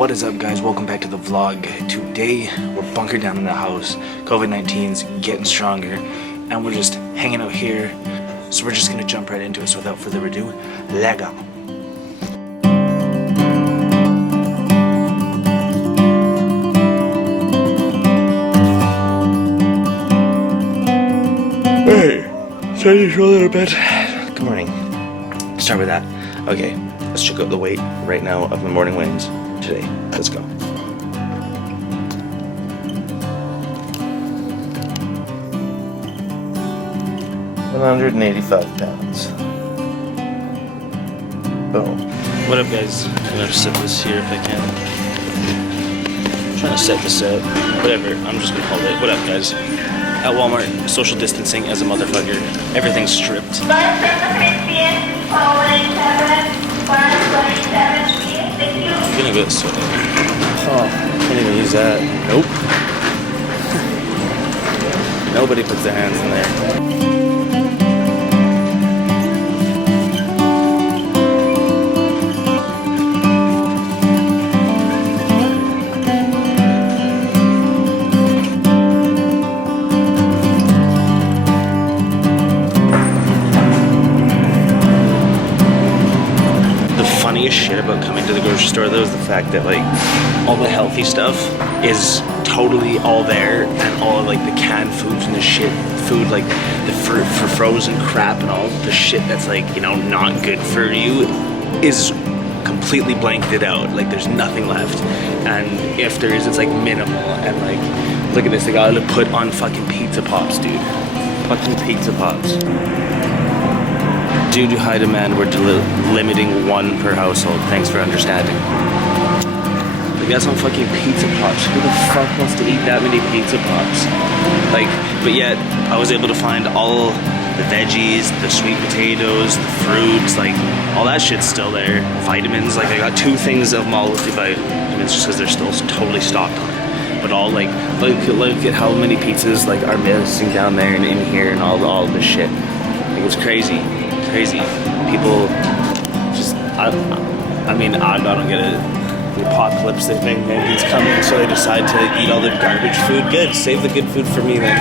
What is up, guys? Welcome back to the vlog. Today we're bunkered down in the house. COVID-19's getting stronger and we're just hanging out here, so we're just gonna jump right into it. So without further ado, let's go. Hey, try to shoulder a bit. Good morning. Start with that. Okay, let's check out the weight right now of my morning weigh-ins today. Let's go. £185. Boom. What up, guys? I'm gonna set this here if I can. I'm trying to set this up. Whatever, I'm just gonna hold it. What up, guys? At Walmart, social distancing as a motherfucker. Everything's stripped. I'm gonna go this way. Oh, can't even use that. Nope. Nobody puts their hands in there. Shit about coming to the grocery store though is the fact that like all the healthy stuff is totally all there, and all of like the canned foods and the shit food, like the fruit for frozen crap and all the shit that's like, you know, not good for you is completely blanketed out. Like there's nothing left, and if there is, it's like minimal. And like, look at this, they gotta put on fucking pizza pops, dude. Fucking pizza pops. Due to high demand, we're limiting one per household. Thanks for understanding. We got some fucking pizza pops. Who the fuck wants to eat that many pizza pops? Like, but yet, I was able to find all the veggies, the sweet potatoes, the fruits, like, all that shit's still there. Vitamins, like, I got 2 things of multivitamins just because they're still totally stocked on it. But all, like, look at how many pizzas, like, are missing down there and in here and all this shit. Like, it's crazy. Crazy. People just, I mean, I don't get it. The apocalypse, they think maybe it's coming, so they decide to eat all the garbage food. Good, save the good food for me then.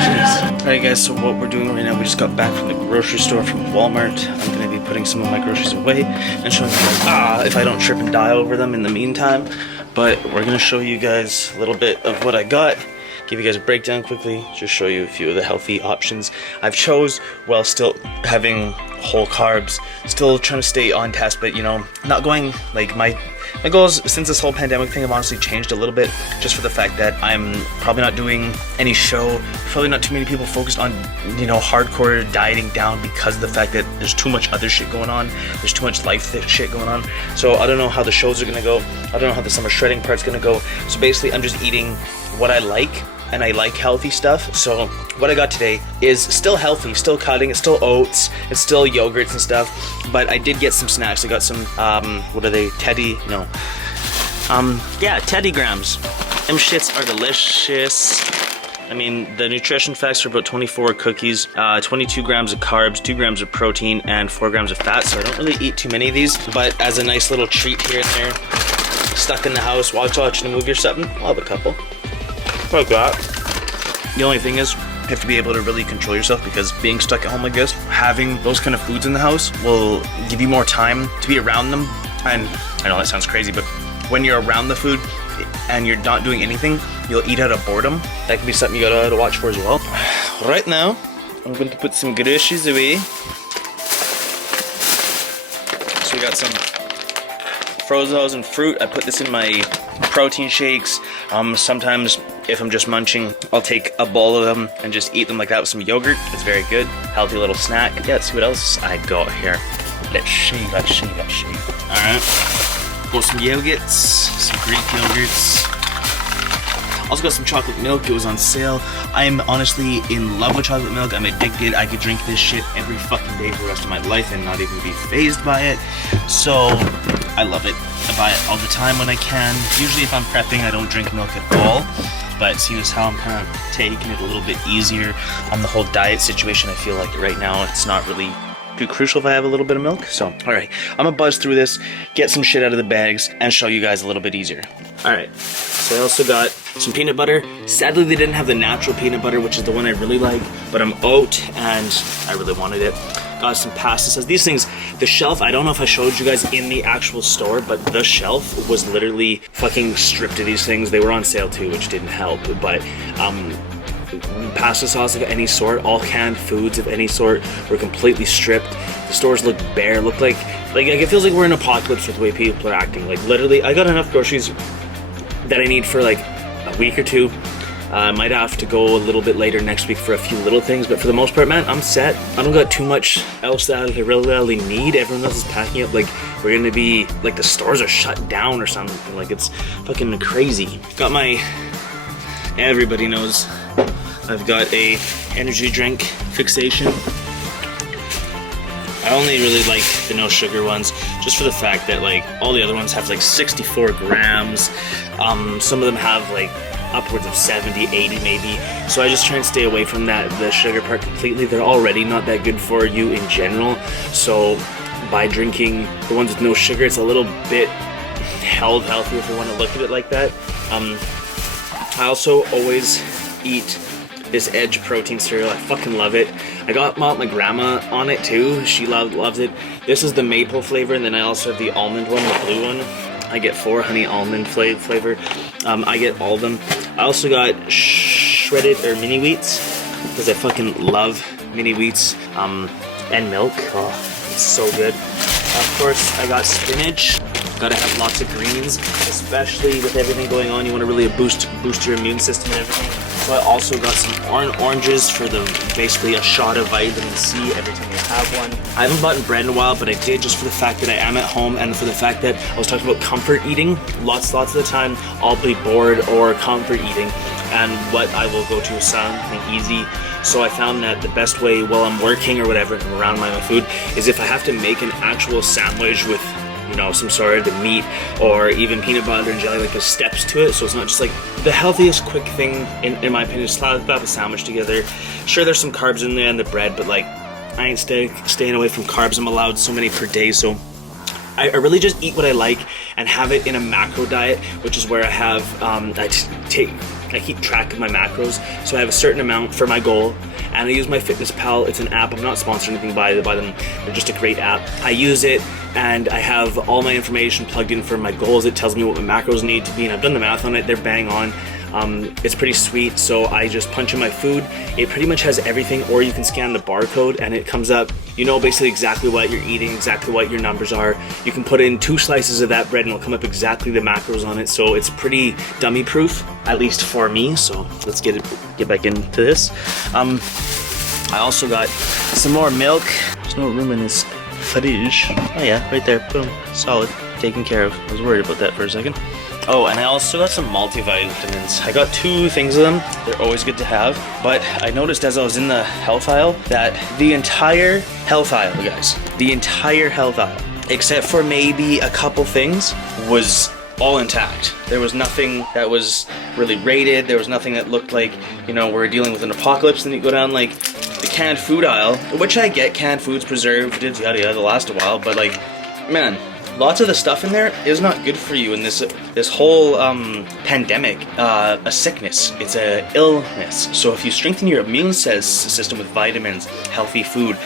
Jeez. Alright guys, so what we're doing right now, we just got back from the grocery store from Walmart. I'm going to be putting some of my groceries away and showing you guys, if I don't trip and die over them in the meantime. But we're going to show you guys a little bit of what I got. Give you guys a breakdown quickly, just show you a few of the healthy options I've chose while still having whole carbs, still trying to stay on task, but you know, not going like my goals since this whole pandemic thing have honestly changed a little bit, just for the fact that I'm probably not doing any show, probably not too many people focused on, you know, hardcore dieting down because of the fact that there's too much other shit going on, there's too much life shit going on. So I don't know how the shows are gonna go, I don't know how the summer shredding part's gonna go, so basically I'm just eating what I like, and I like healthy stuff. So what I got today is still healthy, still cutting, it's still oats, it's still yogurts and stuff, but I did get some snacks. I got some, what are they, Teddy Grams. Them shits are delicious. I mean, the nutrition facts are about 24 cookies, 22 grams of carbs, 2 grams of protein, and 4 grams of fat, so I don't really eat too many of these, but as a nice little treat here and there, stuck in the house, watching a movie or something, I'll have a couple. Like that. The only thing is, you have to be able to really control yourself, because being stuck at home like this, having those kind of foods in the house will give you more time to be around them. And I know that sounds crazy, but when you're around the food and you're not doing anything, you'll eat out of boredom. That can be something you gotta watch for as well. Right now, I'm going to put some groceries away. So we got some frozen fruit. I put this in my protein shakes. Sometimes if I'm just munching, I'll take a bowl of them and just eat them like that with some yogurt. It's very good, healthy little snack. Yeah, let's see what else I got here. Let's see. All right, got some yogurts, some Greek yogurts. Also got some chocolate milk. It was on sale. I'm honestly in love with chocolate milk. I'm addicted. I could drink this shit every fucking day for the rest of my life and not even be fazed by it. So I love it. I buy it all the time when I can. Usually if I'm prepping, I don't drink milk at all. But seeing as how I'm kind of taking it a little bit easier on the whole diet situation, I feel like right now it's not really be crucial if I have a little bit of milk. So, all right, I'm gonna buzz through this, get some shit out of the bags, and show you guys a little bit easier. All right, so I also got some peanut butter. Sadly, they didn't have the natural peanut butter, which is the one I really like, but I'm out and I really wanted it. Got some pasta sauce. These things, the shelf, I don't know if I showed you guys in the actual store, but the shelf was literally fucking stripped of these things. They were on sale too, which didn't help, but pasta sauce of any sort, all canned foods of any sort were completely stripped. The stores looked bare, looked like it feels like we're in an apocalypse with the way people are acting. Like literally, I got enough groceries that I need for like a week or two. I might have to go a little bit later next week for a few little things, but for the most part, man, I'm set. I don't got too much else that I really need. Everyone else is packing up like we're gonna be, like the stores are shut down or something. Like it's fucking crazy. Got my, everybody knows, I've got a energy drink fixation. I only really like the no sugar ones, just for the fact that like all the other ones have like 64 grams. Some of them have like upwards of 70, 80 maybe. So I just try and stay away from the sugar part completely. They're already not that good for you in general. So by drinking the ones with no sugar, it's a little bit healthier if you want to look at it like that. I also always eat this Edge protein cereal. I fucking love it. I got my grandma on it too. She loves it. This is the maple flavor, and then I also have the almond one, the blue one. I get 4 honey almond flavor. I get all of them. I also got shredded or mini wheats because I fucking love mini wheats and milk. Oh, it's so good. Of course, I got spinach. Gotta have lots of greens, especially with everything going on. You want to really boost your immune system and everything. So I also got some oranges for basically a shot of vitamin C every time you have one. I haven't bought bread in a while, but I did just for the fact that I am at home and for the fact that I was talking about comfort eating. Lots of the time I'll be bored or comfort eating, and what I will go to is something easy. So I found that the best way while I'm working or whatever, I'm around my food, is if I have to make an actual sandwich with, you know, some sort of the meat or even peanut butter and jelly, like there's steps to it, so it's not just like the healthiest quick thing in my opinion. Just slap a sandwich together. Sure, there's some carbs in there and the bread, but like I ain't staying away from carbs. I'm allowed so many per day, so I really just eat what I like and have it in a macro diet, which is where I have I keep track of my macros, so I have a certain amount for my goal, and I use my Fitness Pal. It's an app. I'm not sponsored anything by them. They're just a great app. I use it, and I have all my information plugged in for my goals. It tells me what my macros need to be, and I've done the math on it. They're bang on. It's pretty sweet, so I just punch in my food. It pretty much has everything, or you can scan the barcode and it comes up, you know, basically exactly what you're eating, exactly what your numbers are. You can put in 2 slices of that bread and it'll come up exactly the macros on it, so it's pretty dummy proof, at least for me. So let's get back into this. I also got some more milk. There's no room in this fridge. Oh yeah, right there, boom, solid, taken care of. I was worried about that for a second. Oh, and I also got some multivitamins. I got 2 things of them. They're always good to have. But I noticed as I was in the health aisle that the entire health aisle, guys, the entire health aisle, except for maybe a couple things, was all intact. There was nothing that was really rated. There was nothing that looked like, you know, we're dealing with an apocalypse. Then you go down like the canned food aisle, which I get, canned foods, preservatives, yada yada, last a while, but like, man, lots of the stuff in there is not good for you in this whole pandemic. A sickness, it's a illness. So if you strengthen your immune system with vitamins, healthy food,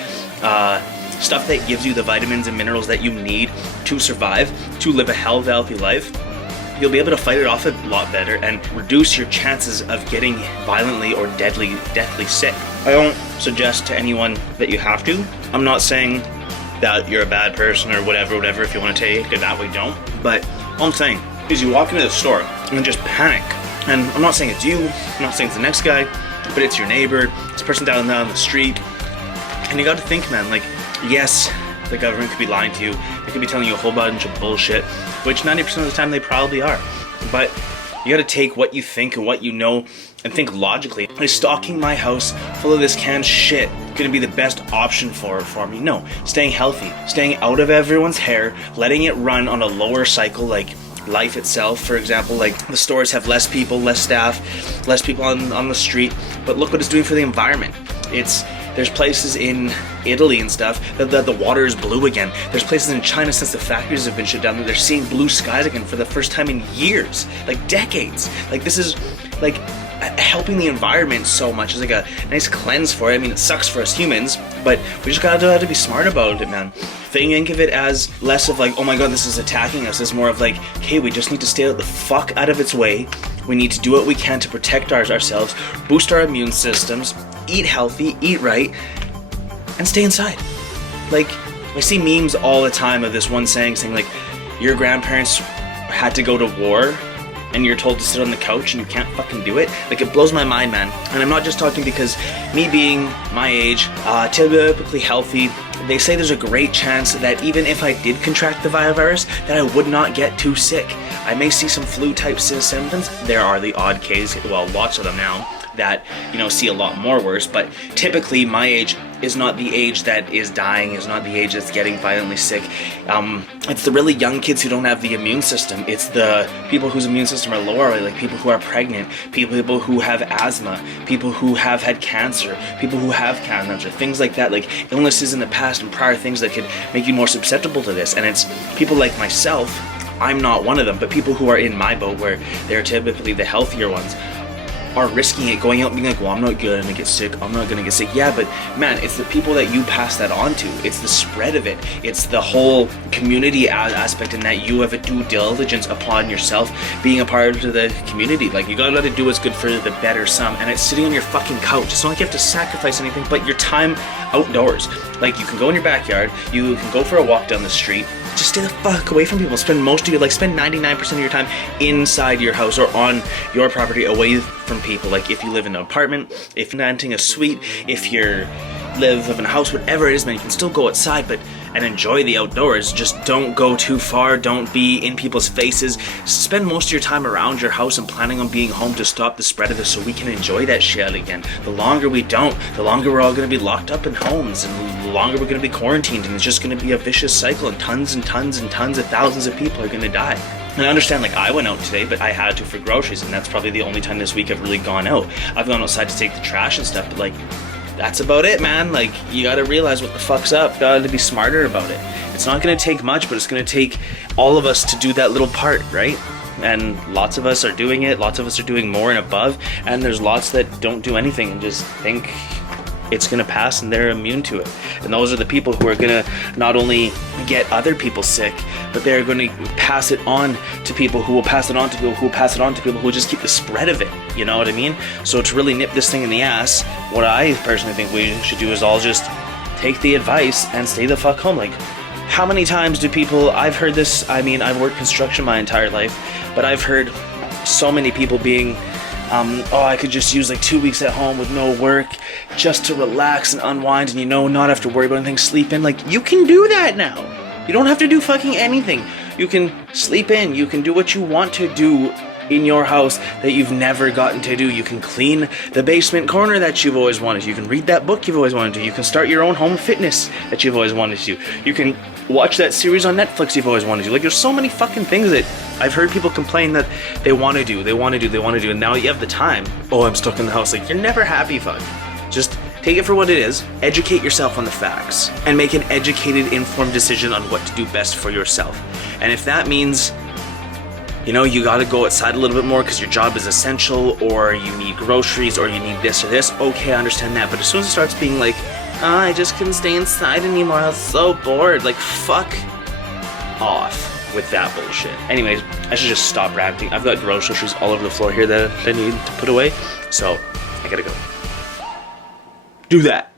stuff that gives you the vitamins and minerals that you need to survive, to live a healthy life, you'll be able to fight it off a lot better and reduce your chances of getting violently or deathly sick. I don't suggest to anyone that you have to. I'm not saying that you're a bad person or whatever, if you want to take it that way, don't. But all I'm saying is you walk into the store and just panic. And I'm not saying it's you, I'm not saying it's the next guy, but it's your neighbor, it's a person down the street. And you got to think, man, like, yes, the government could be lying to you, they could be telling you a whole bunch of bullshit, which 90% of the time they probably are. But you got to take what you think and what you know and think logically. Is stocking my house full of this canned shit gonna be the best option for me? No. Staying healthy, staying out of everyone's hair, letting it run on a lower cycle, like life itself. For example, like the stores have less people, less staff, less people on the street, but look what it's doing for the environment. It's There's places in Italy and stuff that the water is blue again. There's places in China, since the factories have been shut down, that they're seeing blue skies again for the first time in years, like decades. Like, this is like helping the environment so much. It's like a nice cleanse for it. I mean, it sucks for us humans, but we just gotta be smart about it, man. Think of it as less of like, oh my god, this is attacking us. It's more of like, okay, we just need to stay the fuck out of its way. We need to do what we can to protect ourselves, boost our immune systems, eat healthy, eat right, and stay inside. Like, I see memes all the time of this one saying like, your grandparents had to go to war and you're told to sit on the couch and you can't fucking do it. Like, it blows my mind, man. And I'm not just talking because me being my age, typically healthy, they say there's a great chance that even if I did contract the virus, that I would not get too sick. I may see some flu-type symptoms. There are the odd case, well, lots of them now, that, you know, see a lot more worse, but typically my age is not the age that is dying, is not the age that's getting violently sick. It's the really young kids who don't have the immune system. It's the people whose immune system are lower, like people who are pregnant, people who have asthma, people who have had cancer, people who have cancer, things like that, like illnesses in the past and prior things that could make you more susceptible to this. And it's people like myself, I'm not one of them, but people who are in my boat where they're typically the healthier ones, are risking it, going out and being like, well, I'm not gonna get sick, I'm not gonna get sick. Yeah, but man, it's the people that you pass that on to. It's the spread of it. It's the whole community aspect, in that you have a due diligence upon yourself being a part of the community. Like, you gotta do what's good for the better some, and it's sitting on your fucking couch. It's not like you have to sacrifice anything but your time outdoors. Like, you can go in your backyard, you can go for a walk down the street, just stay the fuck away from people. Spend most of your, spend 99% of your time inside your house or on your property, away from people. Like, if you live in an apartment, if you're renting a suite, if you live in a house, whatever it is, man, you can still go outside and enjoy the outdoors. Just don't go too far. Don't be in people's faces. Spend most of your time around your house and planning on being home to stop the spread of this, so we can enjoy that shit again. The longer we don't, the longer we're all going to be locked up in homes, and the longer we're going to be quarantined, and it's just going to be a vicious cycle, and tons and tons and tons of thousands of people are going to die. And I understand, like, I went out today, but I had to for groceries, and that's probably the only time this week I've really gone out. I've gone outside to take the trash and stuff, but like, that's about it, man. Like, you gotta realize what the fuck's up. Gotta be smarter about it. It's not gonna take much, but it's gonna take all of us to do that little part, right? And lots of us are doing it. Lots of us are doing more and above. And there's lots that don't do anything and just think it's gonna pass and they're immune to it. And those are the people who are gonna not only get other people sick, but they're gonna pass it on to people who will pass it on to people who will pass it on to people who will just keep the spread of it. You know what I mean? So to really nip this thing in the ass, what I personally think we should do is all just take the advice and stay the fuck home. Like, how many times do people, I've heard this, I mean, I've worked construction my entire life, but I've heard so many people being, oh, I could just use like 2 weeks at home with no work just to relax and unwind and, you know, not have to worry about anything, sleep in. Like, you can do that now. You don't have to do fucking anything. You can sleep in. You can do what you want to do in your house that you've never gotten to do. You can clean the basement corner that you've always wanted to. You can read that book you've always wanted to. You can start your own home fitness that you've always wanted to. You can watch that series on Netflix you've always wanted to. Like, there's so many fucking things that I've heard people complain that they want to do, and now you have the time. Oh, I'm stuck in the house. Like, you're never happy, fuck. Just take it for what it is, educate yourself on the facts, and make an educated, informed decision on what to do best for yourself. And if that means, you know, you gotta go outside a little bit more because your job is essential, or you need groceries, or you need this or this, okay, I understand that. But as soon as it starts being like, oh, I just couldn't stay inside anymore, I was so bored, like, fuck off with that bullshit. Anyways, I should just stop ranting. I've got groceries all over the floor here that I need to put away, so I gotta go. Do that.